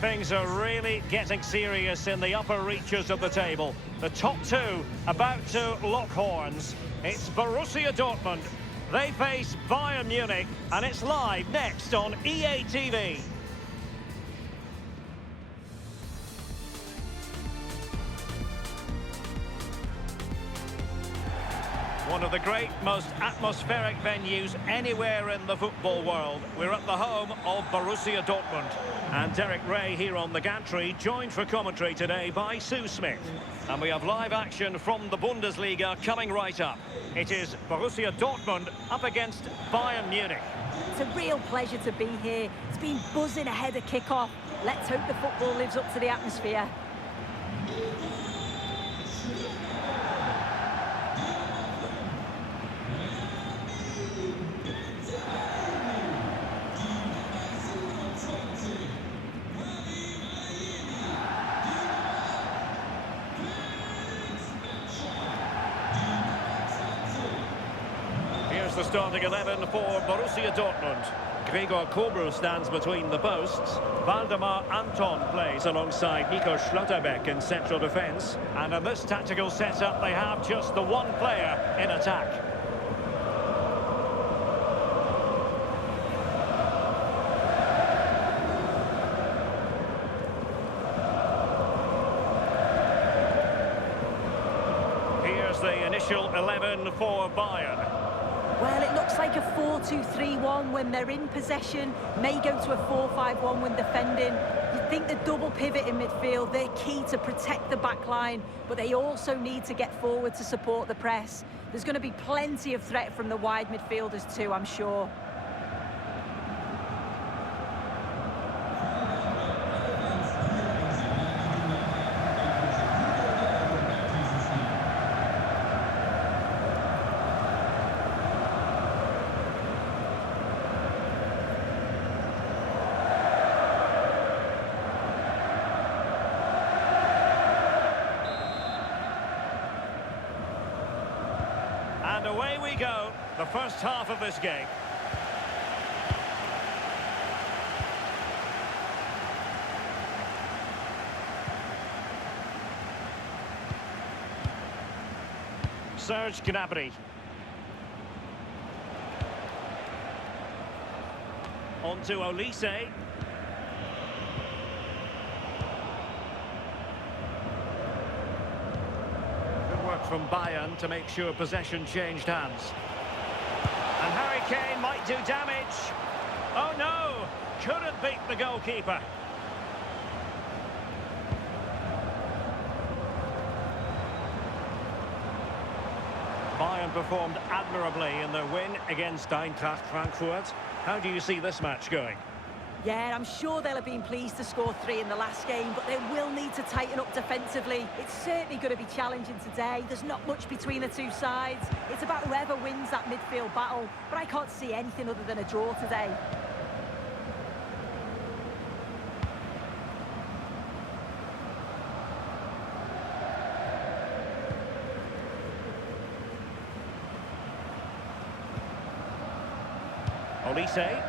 Things are really getting serious in the upper reaches of the table. The top two about to lock horns. It's Borussia Dortmund. They face Bayern Munich, and it's live next on EA TV. One of the great, most atmospheric venues anywhere in the football world. We're at the home of Borussia Dortmund. And Derek Ray here on the gantry, joined for commentary today by Sue Smith. And we have live action from the Bundesliga coming right up. It is Borussia Dortmund up against Bayern Munich. It's a real pleasure to be here. It's been buzzing ahead of kick-off. Let's hope the football lives up to the atmosphere. The starting 11 for Borussia Dortmund. Gregor Kobel stands between the posts. Waldemar Anton plays alongside Nico Schlotterbeck in central defence. And in this tactical setup, they have just the one player in attack. Here's the initial 11 for Bayern. Well, it looks like a 4-2-3-1 when they're in possession. May go to a 4-5-1 when defending. You'd think the double pivot in midfield, they're key to protect the back line, but they also need to get forward to support the press. There's going to be plenty of threat from the wide midfielders too, I'm sure. And away we go, the first half of this game. Serge Gnabry. On to Olise. From Bayern to make sure possession changed hands. And Harry Kane might do damage. Oh no! Couldn't beat the goalkeeper. Bayern performed admirably in their win against Eintracht Frankfurt. How do you see this match going? Yeah, I'm sure they'll have been pleased to score 3 in the last game, but they will need to tighten up defensively. It's certainly going to be challenging today. There's not much between the two sides. It's about whoever wins that midfield battle, but I can't see anything other than a draw today. Olise.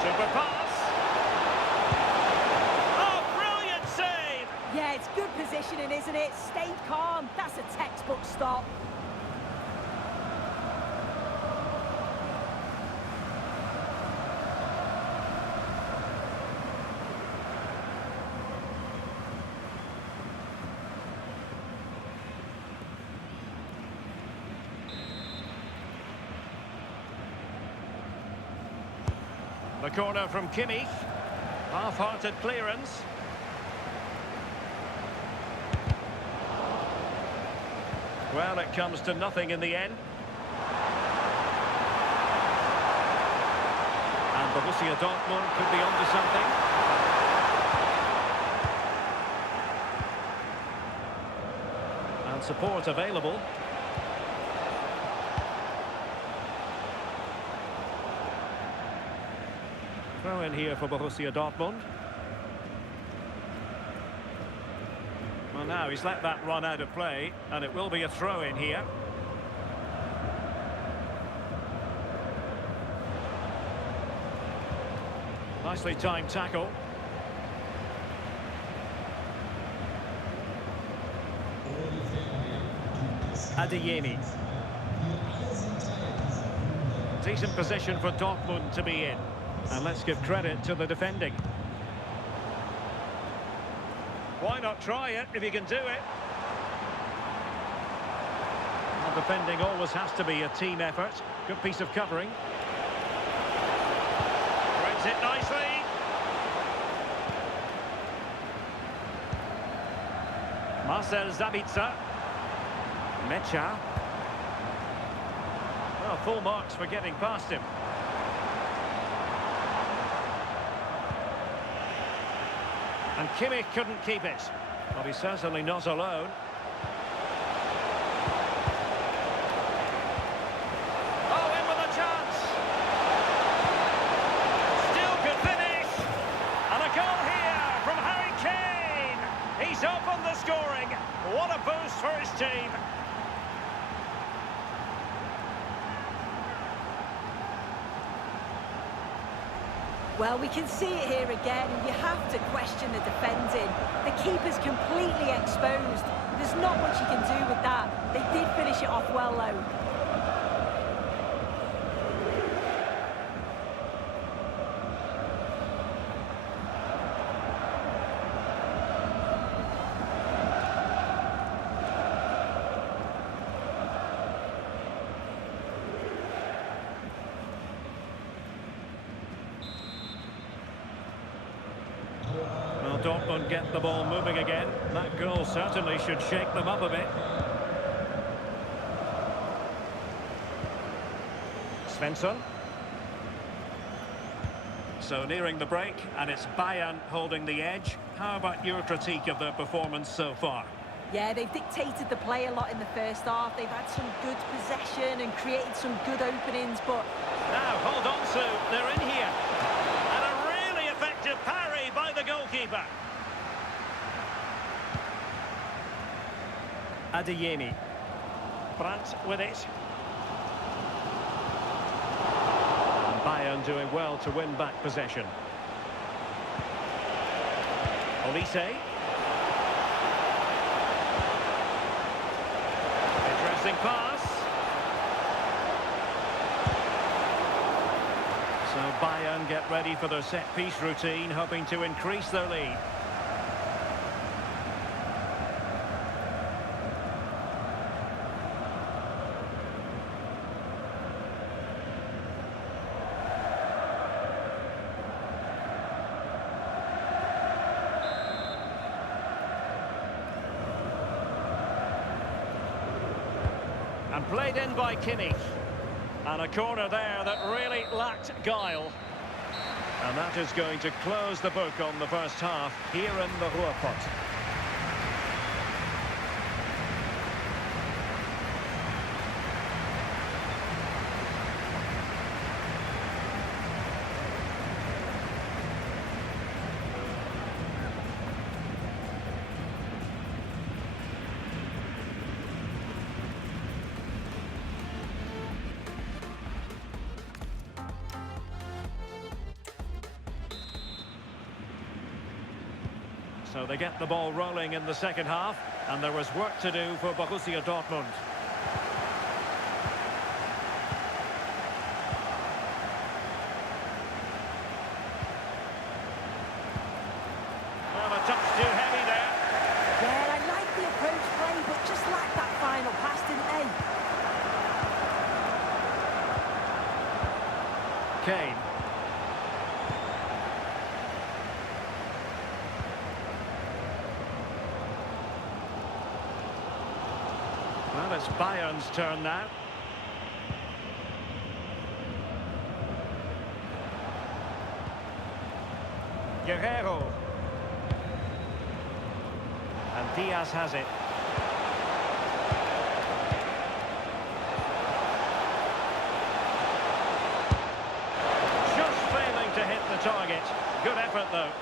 Super pass. Oh, brilliant save! Yeah, it's good positioning, isn't it? Stay calm. That's a textbook stop. The corner from Kimmich. Half-hearted clearance. Well, it comes to nothing in the end. And Borussia Dortmund could be onto something. And support available. Throw in here for Borussia Dortmund. Well, now he's let that run out of play, and it will be a throw in here. Nicely timed tackle. Adeyemi. Decent position for Dortmund to be in. And let's give credit to the defending. Why not try it if you can do it? Well, defending always has to be a team effort. Good piece of covering. Threads it nicely. Marcel Sabitzer. Mecha. Well, full marks for getting past him. And Kimmich couldn't keep it. Well, he's certainly not alone. Oh, in with a chance. Still could finish. And a goal here from Harry Kane. He's opened the scoring. What a boost for his team. Well, we can see it here again, and you have to question the defending. The keeper's completely exposed. There's not much you can do with that. They did finish it off well, though. Dortmund get the ball moving again. That goal certainly should shake them up a bit. Svensson. So nearing the break, and it's Bayern holding the edge. How about your critique of their performance so far? Yeah, they've dictated the play a lot in the first half. They've had some good possession and created some good openings, but... Now, hold on, Sue. They're in here. And a really effective parry by the goalkeeper. Adeyemi. Brandt with it. And Bayern doing well to win back possession. Olise. Interesting pass. So Bayern get ready for their set-piece routine, hoping to increase their lead. And played in by Kimmich. And a corner there that really lacked guile. And that is going to close the book on the first half here in the Ruhrpott. So they get the ball rolling in the second half, and there was work to do for Borussia Dortmund. Well, a touch too heavy there. Yeah, I like the approach play, but just lacked that final pass, didn't they? Kane. Well, it's Bayern's turn now. Guerrero. And Diaz has it. Just failing to hit the target. Good effort, though.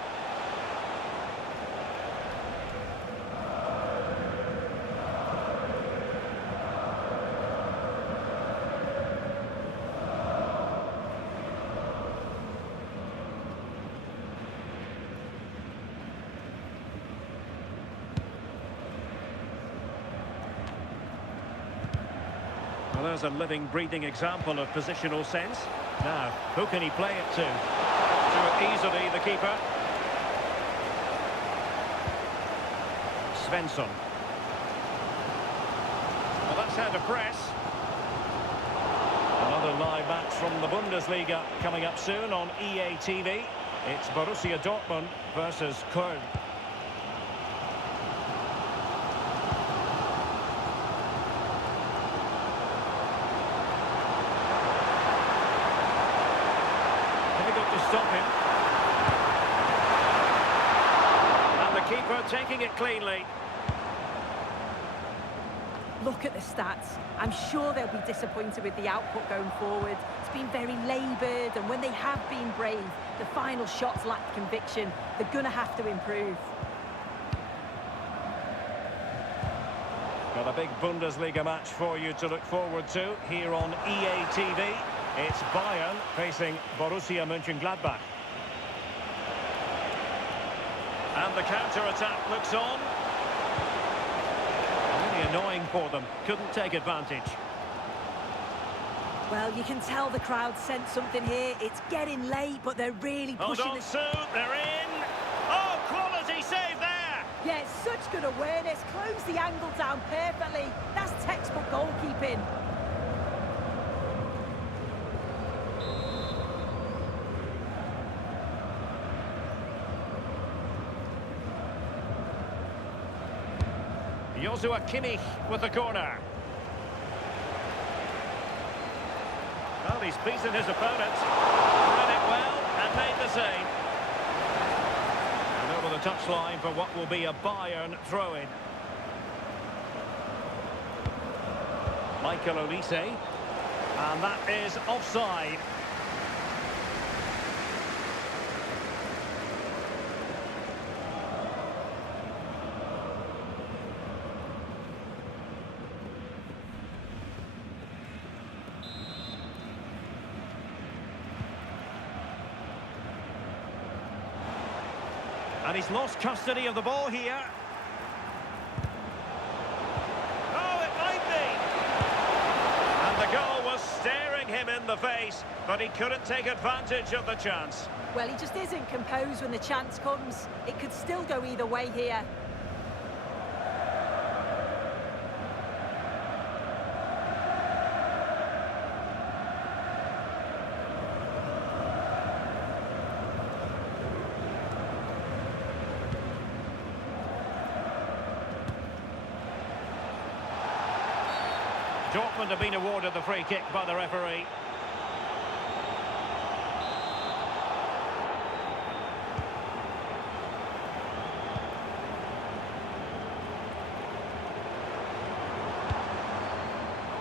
there's a living, breathing example of positional sense. Now, who can he play it to? Through easily, the keeper. Svensson. Well, that's how to press. Another live match from the Bundesliga coming up soon on EA TV. It's Borussia Dortmund versus Köln. Difficult to stop him. And the keeper taking it cleanly. Look at the stats. I'm sure they'll be disappointed with the output going forward. It's been very laboured, and when they have been brave, the final shots lack conviction. They're going to have to improve. Got a big Bundesliga match for you to look forward to here on EA TV. It's Bayern facing Borussia Mönchengladbach. And the counter-attack looks on. Annoying for them, couldn't take advantage. Well, you can tell the crowd sensed something here. It's getting late, but they're really pushing. Hold on, Sue, they're in. Oh, quality save there. Yeah, it's such good awareness. Close the angle down perfectly. That's textbook goalkeeping. Joshua Kimmich with the corner. Well, he's beaten his opponent. Read it well and made the save. And over the touchline for what will be a Bayern throw-in. Michael Olise. And that is offside. And he's lost custody of the ball here. Oh, it might be. And the goal was staring him in the face, but he couldn't take advantage of the chance. Well, he just isn't composed when the chance comes. It could still go either way here. Dortmund have been awarded the free kick by the referee.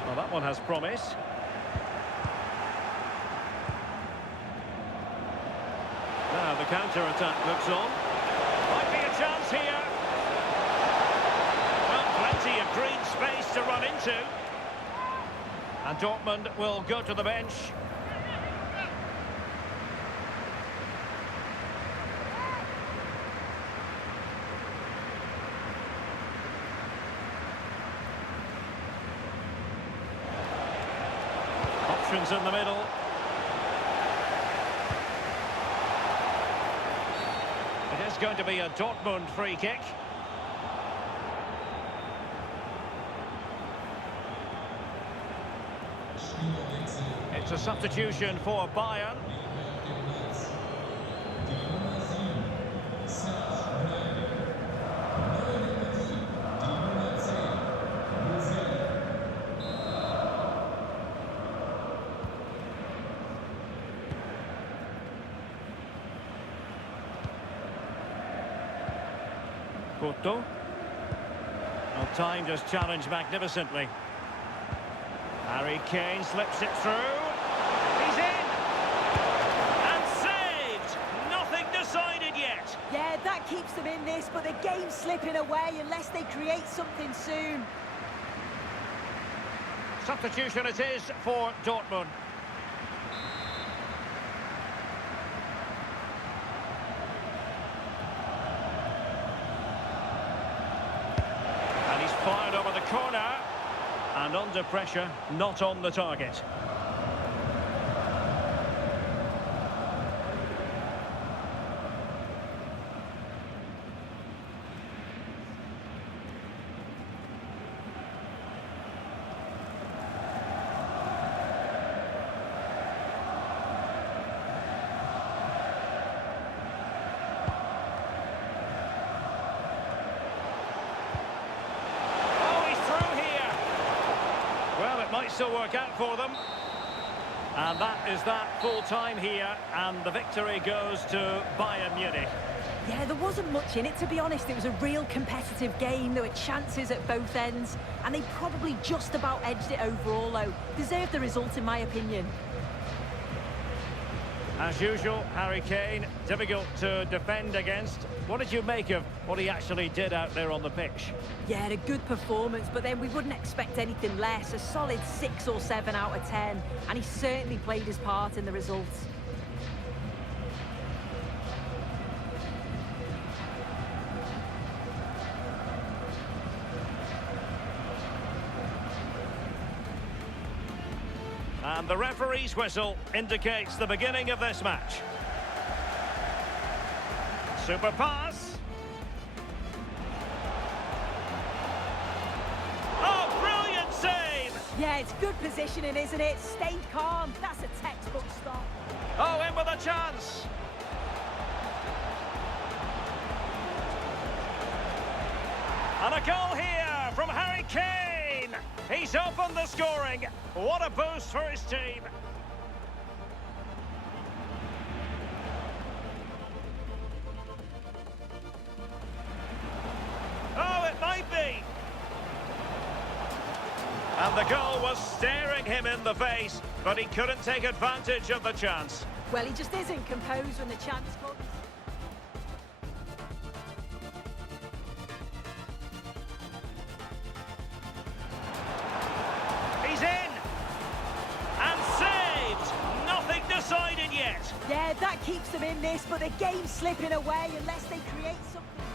Well, that one has promise. Now the counter-attack looks on. Might be a chance here. Well, plenty of green space to run into. And Dortmund will go to the bench. Options in the middle. It is going to be a Dortmund free kick. It's a substitution for Bayern. Porto. Well, time just challenged magnificently. Harry Kane slips it through. He's in! And saved! Nothing decided yet. Yeah, that keeps them in this, but the game's slipping away unless they create something soon. Substitution it is for Dortmund. And he's fired over the corner. And under pressure, not on the target. Might still work out for them. And that is that full time here, and the victory goes to Bayern Munich. Yeah, there wasn't much in it, to be honest. It was a real competitive game. There were chances at both ends, and they probably just about edged it overall, though. Deserved the result, in my opinion. As usual, Harry Kane, difficult to defend against. What did you make of what he actually did out there on the pitch? Yeah, a good performance, but then we wouldn't expect anything less. A solid 6 or 7 out of 10, and he certainly played his part in the results. And the referee's whistle indicates the beginning of this match. Super pass. Oh, brilliant save! Yeah, it's good positioning, isn't it? Stayed calm. That's a textbook stop. Oh, in with a chance. And a goal here from Harry Kane. He's opened the scoring. What a boost for his team. Oh, it might be. And the goal was staring him in the face, but he couldn't take advantage of the chance. Well, he just isn't composed when the chance comes. He's in! And saved! Nothing decided yet! Yeah, that keeps them in this, but the game's slipping away unless they create something.